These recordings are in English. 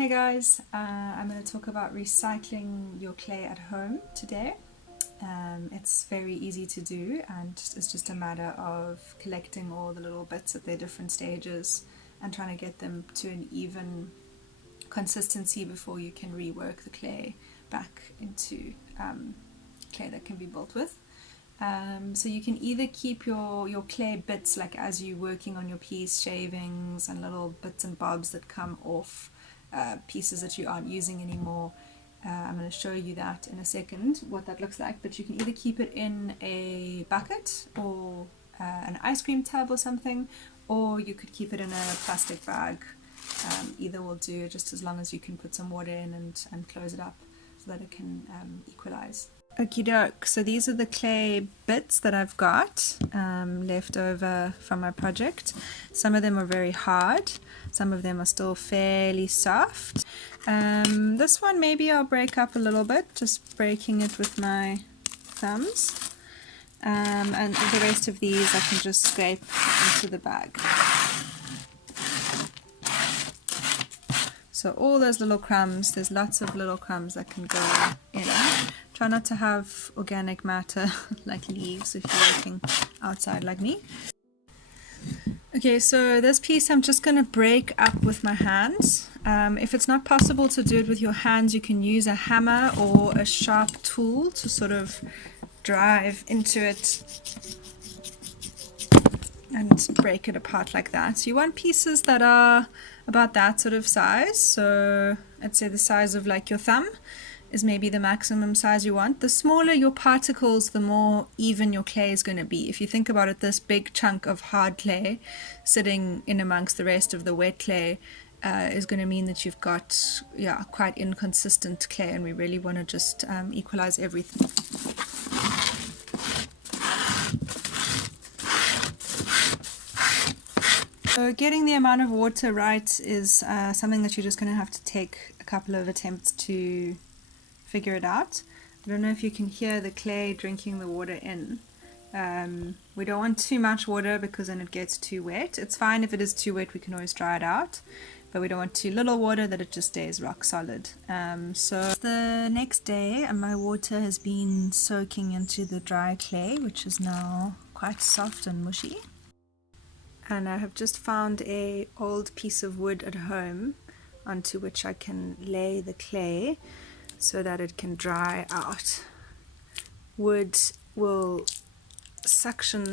Hey guys, I'm going to talk about recycling your clay at home today. It's very easy to do, and it's just a matter of collecting all the little bits at their different stages and trying to get them to an even consistency before you can rework the clay back into clay that can be built with. So you can either keep your clay bits, like as you're working on your piece, shavings and little bits and bobs that come off pieces that you aren't using anymore. I'm going to show you that in a second, what that looks like, but you can either keep it in a bucket or an ice cream tub or something, or you could keep it in a plastic bag. Either will do, just as long as you can put some water in and close it up so that it can equalize. Okie doke, so these are the clay bits that I've got left over from my project. Some of them are very hard, some of them are still fairly soft. This one maybe I'll break up a little bit, just breaking it with my thumbs. And the rest of these I can just scrape into the bag. So all those little crumbs, there's lots of little crumbs that can go in. Try not to have organic matter like leaves if you're working outside like me. Okay, so this piece I'm just going to break up with my hands. If it's not possible to do it with your hands, you can use a hammer or a sharp tool to sort of drive into it and break it apart like that. So you want pieces that are about that sort of size. So I'd say the size of like your thumb is maybe the maximum size you want. The smaller your particles, the more even your clay is going to be. If you think about it, this big chunk of hard clay sitting in amongst the rest of the wet clay is going to mean that you've got quite inconsistent clay, and we really want to just equalize everything. So getting the amount of water right is something that you're just going to have to take a couple of attempts to figure it out. I don't know if you can hear the clay drinking the water in. We don't want too much water because then it gets too wet. It's fine if it is too wet, we can always dry it out, but we don't want too little water that it just stays rock solid. So the next day my water has been soaking into the dry clay, which is now quite soft and mushy. And I have just found an old piece of wood at home onto which I can lay the clay so that it can dry out. Wood will suction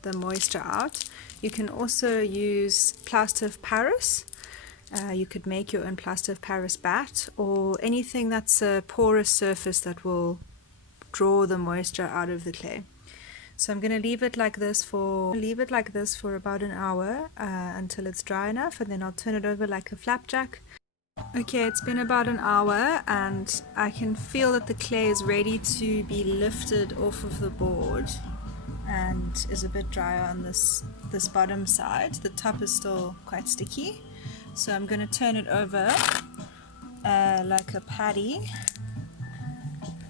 the moisture out. You can also use plaster of Paris. You could make your own plaster of Paris bat, or anything that's a porous surface that will draw the moisture out of the clay. So I'm going to leave it like this for about an hour until it's dry enough, and then I'll turn it over like a flapjack. Okay, it's been about an hour and I can feel that the clay is ready to be lifted off of the board and is a bit drier on this bottom side. The top is still quite sticky, so I'm going to turn it over like a patty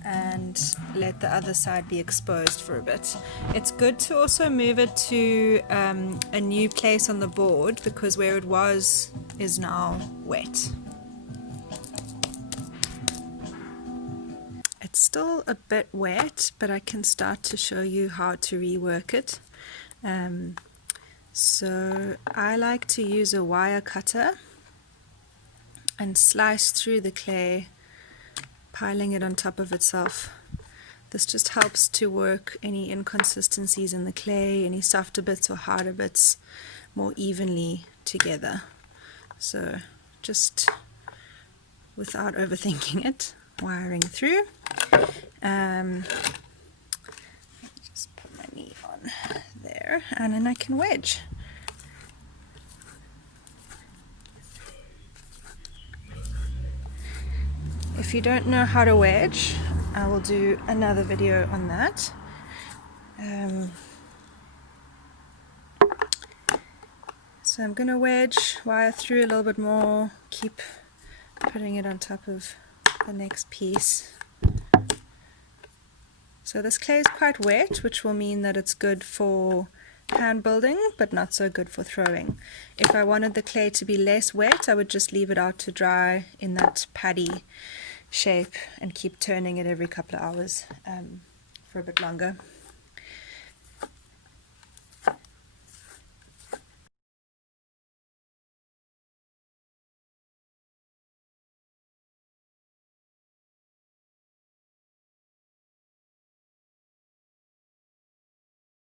and let the other side be exposed for a bit. It's good to also move it to a new place on the board, because where it was is now wet. It's still a bit wet, but I can start to show you how to rework it. So I like to use a wire cutter and slice through the clay, piling it on top of itself. This just helps to work any inconsistencies in the clay, any softer bits or harder bits, more evenly together. So just without overthinking it, wiring through. Just put my knee on there and then I can wedge. If you don't know how to wedge, I will do another video on that. So I'm going to wedge, wire through a little bit more, keep putting it on top of the next piece. So this clay is quite wet, which will mean that it's good for hand building, but not so good for throwing. If I wanted the clay to be less wet, I would just leave it out to dry in that paddy shape and keep turning it every couple of hours for a bit longer.